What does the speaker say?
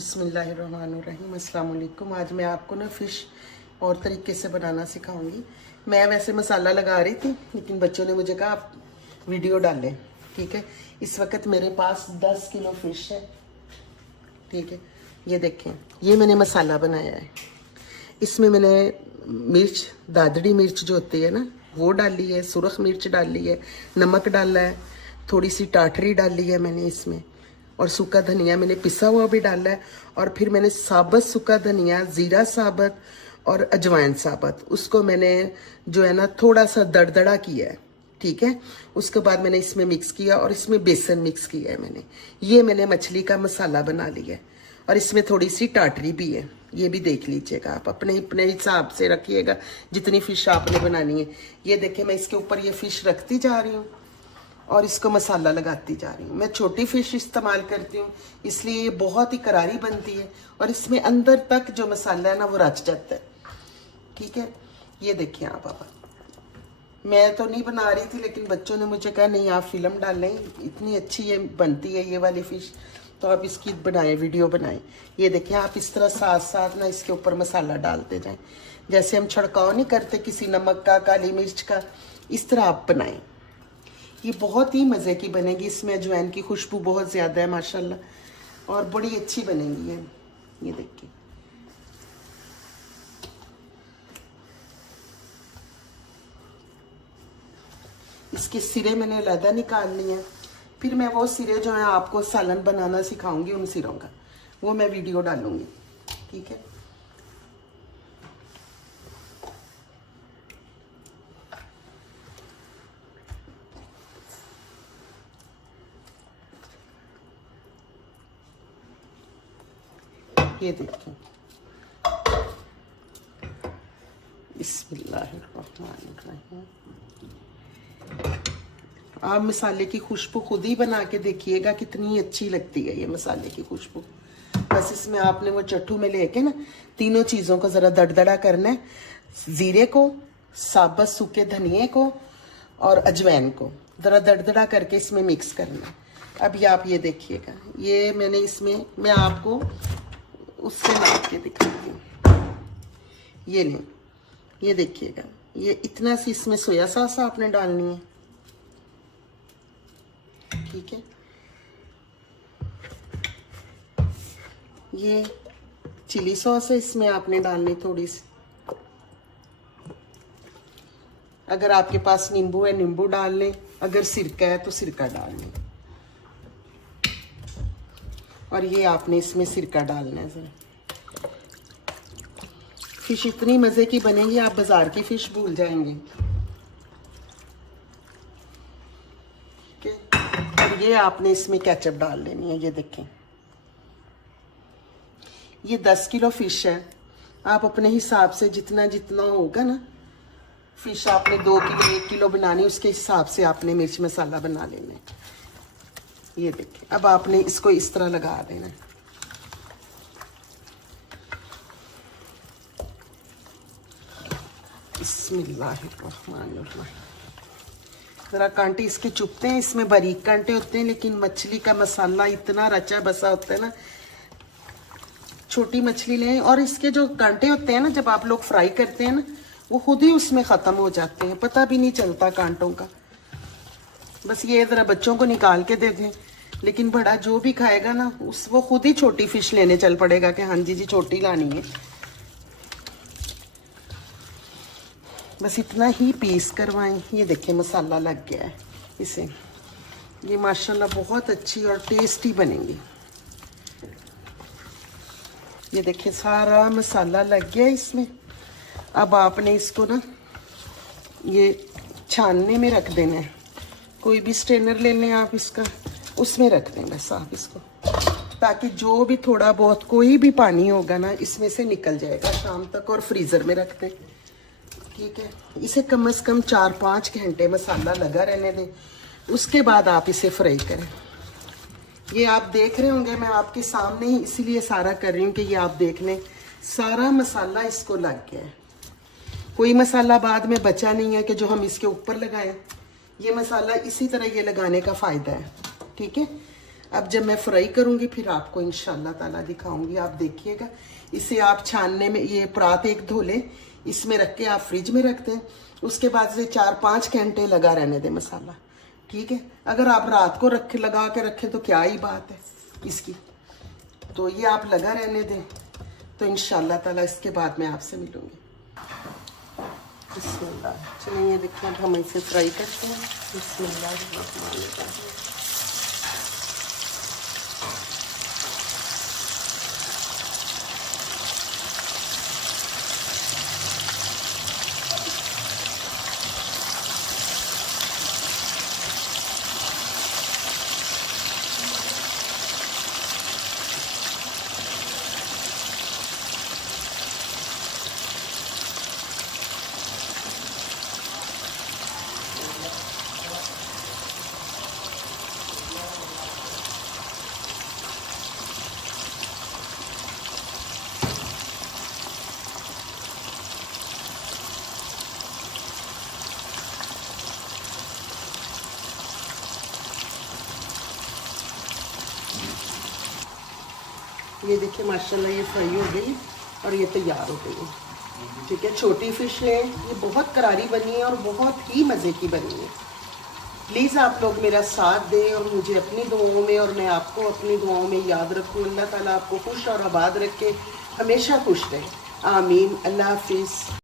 बिस्मिल्लाहिर्रहमानिर्रहीम। अस्सलाम वालेकुम। आज मैं आपको ना फ़िश और तरीके से बनाना सिखाऊंगी। मैं वैसे मसाला लगा रही थी, लेकिन बच्चों ने मुझे कहा आप वीडियो डालें। ठीक है, इस वक्त मेरे पास 10 किलो फ़िश है। ठीक है, ये देखें, ये मैंने मसाला बनाया है। इसमें मैंने मिर्च, दादड़ी मिर्च जो होती है ना, वो डाली है, सुरख मिर्च डाली है, नमक डाला है, थोड़ी सी टाटरी डाली है मैंने इसमें, और सूखा धनिया मैंने पिसा हुआ भी डाला है। और फिर मैंने साबुत सूखा धनिया, ज़ीरा साबुत और अजवाइन साबुत, उसको मैंने जो है ना थोड़ा सा दरदरा किया है। ठीक है, उसके बाद मैंने इसमें मिक्स किया और इसमें बेसन मिक्स किया है मैंने। ये मैंने मछली का मसाला बना लिया है और इसमें थोड़ी सी टाटरी भी है। ये भी देख लीजिएगा, आप अपने अपने हिसाब से रखिएगा जितनी फ़िश आपने बनानी है। ये देखें, मैं इसके ऊपर ये फ़िश रखती जा रही हूँ और इसको मसाला लगाती जा रही हूँ। मैं छोटी फ़िश इस्तेमाल करती हूँ, इसलिए ये बहुत ही करारी बनती है और इसमें अंदर तक जो मसाला है ना वो रच जाता है। ठीक है, ये देखिए आप मैं तो नहीं बना रही थी, लेकिन बच्चों ने मुझे कहा नहीं आप फिल्म डालें, इतनी अच्छी ये बनती है ये वाली फ़िश, तो आप इसकी बनाएं, वीडियो बनाएं। ये देखिए, आप इस तरह साथ साथ ना इसके ऊपर मसाला डालते जाएं, जैसे हम छिड़काव नहीं करते किसी नमक का, काली मिर्च का, इस तरह आप बनाएं। ये बहुत ही मज़े की बनेगी, इसमें अजवाइन की खुशबू बहुत ज़्यादा है माशाल्लाह, और बड़ी अच्छी बनेगी ये देखिए। इसके सिरे मैंने अलग निकालनी है, फिर मैं वो सिरे जो है आपको सालन बनाना सिखाऊंगी, उन सिरों का वो मैं वीडियो डालूंगी। ठीक है, ये देखिए, बिस्मिल्लाहिर्रहमानिर्रहीम। आप मसाले की खुशबू खुद ही बना के देखिएगा कितनी अच्छी लगती है ये मसाले की खुशबू। बस इसमें आपने वो चट्टू में लेके ना तीनों चीज़ों को ज़रा दरदरा करना है, ज़ीरे को, साबुत सूखे धनिए को और अजवाइन को ज़रा दरदरा करके इसमें मिक्स करना है। अब आप ये देखिएगा, ये मैंने इसमें, मैं आपको उससे नाप के दिखाती हूँ। ये लें, ये देखिएगा, ये इतना सी इसमें सोया सॉस आपने डालनी है। ठीक है, ये चिली सॉस है, इसमें आपने डालनी थोड़ी सी। अगर आपके पास नींबू है नींबू डाल लें, अगर सिरका है तो सिरका डाल लें। और ये आपने इसमें सिरका डालना है ज़रा। फिश इतनी मज़े की बनेगी आप बाज़ार की फ़िश भूल जाएंगे। और ये आपने इसमें केचप डाल लेनी है। ये देखें, ये 10 किलो फ़िश है, आप अपने हिसाब से जितना जितना होगा ना, फ़िश आपने 2 किलो 1 किलो बनानी, उसके हिसाब से आपने मिर्च मसाला बना लेना है। ये देखें, अब आपने इसको इस तरह लगा देना है। बिस्मिल्लाहिर्रहमानिर्रहीम। ज़रा कांटे इसके चुभते हैं, इसमें बारीक कांटे होते हैं, लेकिन मछली का मसाला इतना रचा बसा होता है ना। छोटी मछली लें और इसके जो कांटे होते हैं ना, जब आप लोग फ्राई करते हैं ना, वो खुद ही उसमें ख़त्म हो जाते हैं, पता भी नहीं चलता कांटों का। बस ये ज़रा बच्चों को निकाल के दे दें, लेकिन बड़ा जो भी खाएगा ना वो खुद ही छोटी फ़िश लेने चल पड़ेगा कि हाँ जी छोटी लानी है। बस इतना ही पीस करवाएं। ये देखिए, मसाला लग गया है इसे, ये माशाल्लाह बहुत अच्छी और टेस्टी बनेंगी। ये देखिए, सारा मसाला लग गया इसमें। अब आपने इसको ना ये छानने में रख देना है, कोई भी स्ट्रेनर ले लें आप, इसका उसमें रख दें बस आप इसको, ताकि जो भी थोड़ा बहुत कोई भी पानी होगा ना इसमें से निकल जाएगा शाम तक, और फ्रीज़र में रख दें। ठीक है, इसे कम से कम 4-5 घंटे मसाला लगा रहने दें, उसके बाद आप इसे फ्राई करें। ये आप देख रहे होंगे, मैं आपके सामने ही इसीलिए सारा कर रही हूँ कि ये आप देख लें, सारा मसाला इसको लग गया है। कोई मसाला बाद में बचा नहीं है कि जो हम इसके ऊपर लगाएं। ये मसाला इसी तरह ये लगाने का फ़ायदा है। ठीक है, अब जब मैं फ्राई करूंगी फिर आपको इंशाल्लाह ताला दिखाऊंगी, आप देखिएगा। इसे आप छानने में, ये परात एक धो लें, इसमें रख के आप फ्रिज में रख दें, उसके बाद से 4-5 घंटे लगा रहने दें मसाला, ठीक है। अगर आप रात को लगा के रखें तो क्या ही बात है इसकी, तो ये आप लगा रहने दें। तो इंशाल्लाह ताला इसके बाद मैं आपसे मिलूंगी। बिस्मिल्लाह। चलिए ये देखिए, अब हम इसे फ्राई करते हैं। बिस्मिल्लाह। ये देखिए माशाल्लाह ये फ्राई हो गई और ये तैयार हो गई है, ठीक है। छोटी फ़िश है, ये बहुत करारी बनी है और बहुत ही मज़े की बनी है। प्लीज़ आप लोग मेरा साथ दें और मुझे अपनी दुआओं में, और मैं आपको अपनी दुआओं में याद रखूँ। अल्लाह ताला आपको खुश और आबाद रखे, हमेशा खुश रहे। आमीन। अल्लाह हाफिज़।